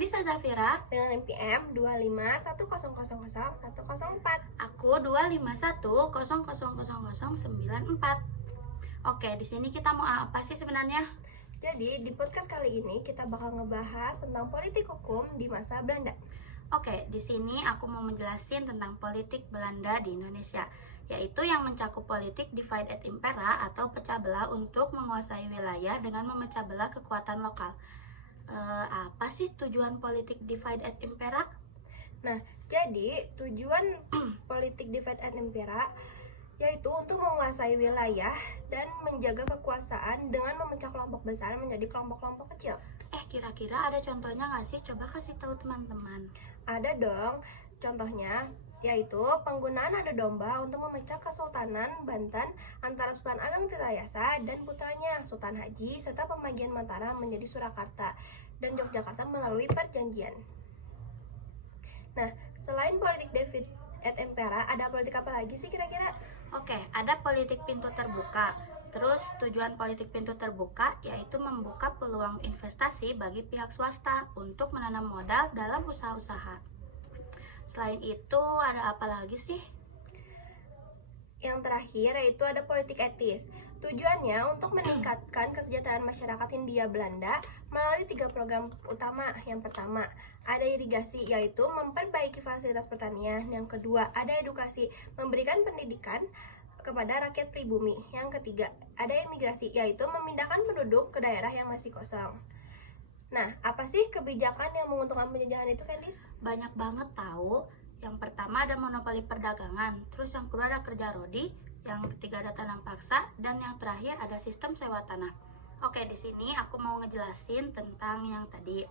Nisa Zafira dengan NPM 251000104. Aku 251000094. Oke, di sini kita mau apa sih sebenarnya? Jadi di podcast kali ini kita bakal ngebahas tentang politik hukum di masa Belanda. Oke, di sini aku mau menjelasin tentang politik Belanda di Indonesia, yaitu yang mencakup politik divide et impera atau pecah belah untuk menguasai wilayah dengan memecah belah kekuatan lokal. Apa sih tujuan politik divide et impera? Nah, jadi tujuan politik divide et impera yaitu untuk menguasai wilayah dan menjaga kekuasaan dengan memecah kelompok besar menjadi kelompok-kelompok kecil. Kira-kira ada contohnya nggak sih? Coba kasih tahu teman-teman. Ada dong, contohnya yaitu penggunaan adu domba untuk memecah Kesultanan Banten antara Sultan Ageng Tirayasa dan putranya Sultan Haji serta pembagian Mataram menjadi Surakarta dan Yogyakarta melalui perjanjian. Nah, selain politik divide et impera, ada politik apa lagi sih kira-kira? Oke, ada politik pintu terbuka. Terus tujuan politik pintu terbuka yaitu membuka peluang investasi bagi pihak swasta untuk menanam modal dalam usaha-usaha. Selain itu ada apa lagi sih? Yang terakhir yaitu ada politik etis. Tujuannya untuk meningkatkan kesejahteraan masyarakat Hindia Belanda melalui 3 program utama. Yang pertama, ada irigasi yaitu memperbaiki fasilitas pertanian. Yang kedua, ada edukasi, memberikan pendidikan kepada rakyat pribumi. Yang ketiga, ada imigrasi yaitu memindahkan penduduk ke daerah yang masih kosong. Nah, apa sih kebijakan yang menguntungkan penjajahan itu, Candice? Banyak banget tahu. Yang pertama ada monopoli perdagangan, terus yang kedua ada kerja rodi, yang ketiga ada tanam paksa, dan yang terakhir ada sistem sewa tanah. Oke, di sini aku mau ngejelasin tentang yang tadi,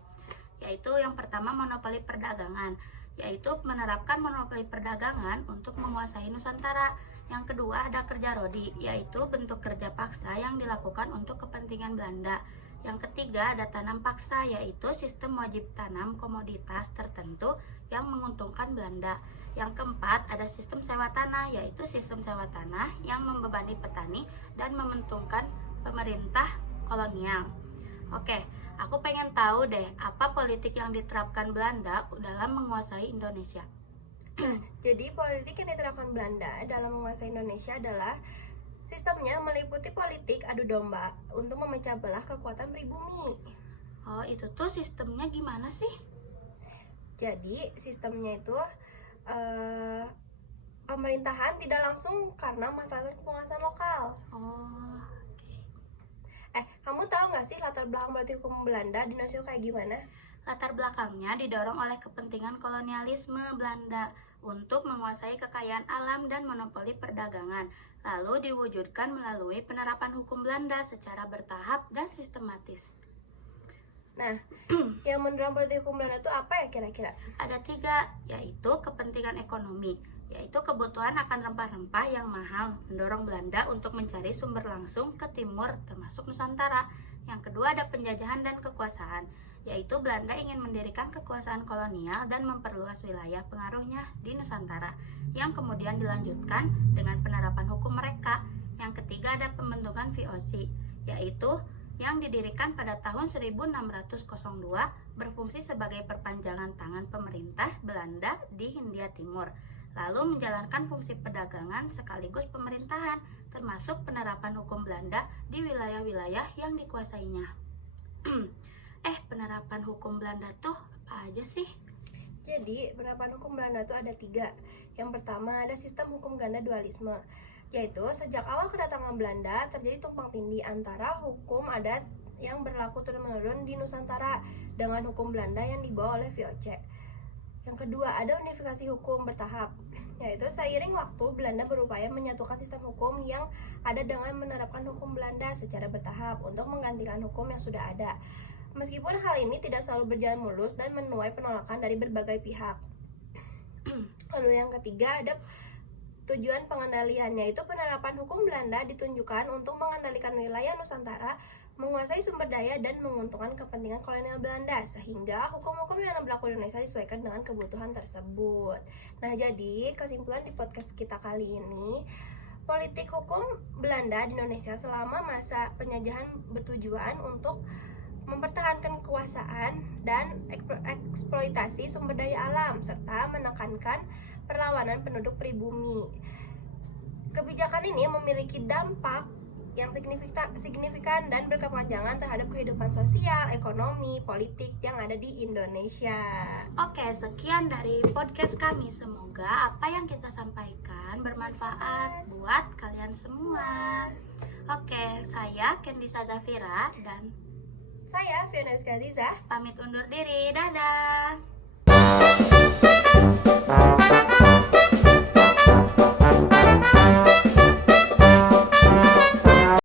yaitu yang pertama monopoli perdagangan, yaitu menerapkan monopoli perdagangan untuk menguasai Nusantara. Yang kedua ada kerja rodi, yaitu bentuk kerja paksa yang dilakukan untuk kepentingan Belanda. Yang ketiga ada tanam paksa, yaitu sistem wajib tanam komoditas tertentu yang menguntungkan Belanda. Yang keempat ada sistem sewa tanah, yaitu sistem sewa tanah yang membebani petani dan menguntungkan pemerintah kolonial. Oke, aku pengen tahu deh apa politik yang diterapkan Belanda dalam menguasai Indonesia. Jadi politik yang diterapkan Belanda dalam menguasai Indonesia adalah sistemnya meliputi politik adu domba untuk memecah belah kekuatan pribumi. Oh, itu tuh sistemnya gimana sih? Jadi sistemnya itu pemerintahan tidak langsung karena manfaat penguasaan lokal. Oh, Kamu tahu nggak sih latar belakang politik hukum Belanda di Indonesia kayak gimana? latar belakangnya didorong oleh kepentingan kolonialisme Belanda untuk menguasai kekayaan alam dan monopoli perdagangan, lalu diwujudkan melalui penerapan hukum Belanda secara bertahap dan sistematis. Nah, yang mendorong politik hukum Belanda itu apa ya kira-kira? Ada 3, yaitu kepentingan ekonomi, yaitu kebutuhan akan rempah-rempah yang mahal mendorong Belanda untuk mencari sumber langsung ke timur termasuk Nusantara. Yang kedua ada penjajahan dan kekuasaan, yaitu Belanda ingin mendirikan kekuasaan kolonial dan memperluas wilayah pengaruhnya di Nusantara, yang kemudian dilanjutkan dengan penerapan hukum mereka. Yang ketiga ada pembentukan VOC, yaitu yang didirikan pada tahun 1602 berfungsi sebagai perpanjangan tangan pemerintah Belanda di Hindia Timur, lalu menjalankan fungsi perdagangan sekaligus pemerintahan, termasuk penerapan hukum Belanda di wilayah-wilayah yang dikuasainya. Penerapan hukum Belanda tuh apa aja sih? Jadi, penerapan hukum Belanda itu ada 3. Yang pertama ada sistem hukum ganda dualisme, yaitu sejak awal kedatangan Belanda terjadi tumpang tindih antara hukum adat yang berlaku turun-menurun di Nusantara dengan hukum Belanda yang dibawa oleh VOC. Yang kedua ada unifikasi hukum bertahap, yaitu seiring waktu Belanda berupaya menyatukan sistem hukum yang ada dengan menerapkan hukum Belanda secara bertahap untuk menggantikan hukum yang sudah ada. Meskipun hal ini tidak selalu berjalan mulus dan menuai penolakan dari berbagai pihak. Lalu yang ketiga ada tujuan pengendaliannya, yaitu penerapan hukum Belanda ditunjukkan untuk mengendalikan wilayah Nusantara, menguasai sumber daya dan menguntungkan kepentingan kolonial Belanda, sehingga hukum-hukum yang berlaku di Indonesia disesuaikan dengan kebutuhan tersebut. Nah, jadi kesimpulan di podcast kita kali ini, politik hukum Belanda di Indonesia selama masa penjajahan bertujuan untuk mempertahankan kekuasaan penguasaan dan eksploitasi sumber daya alam serta menekankan perlawanan penduduk pribumi. Kebijakan ini memiliki dampak yang signifikan dan berkepanjangan terhadap kehidupan sosial, ekonomi, politik yang ada di Indonesia. Oke, sekian dari podcast kami. Semoga apa yang kita sampaikan bermanfaat buat kalian semua. Oke, saya Kendisa Zafira dan Saya Fiona Rizka Aziza pamit undur diri. Dadah.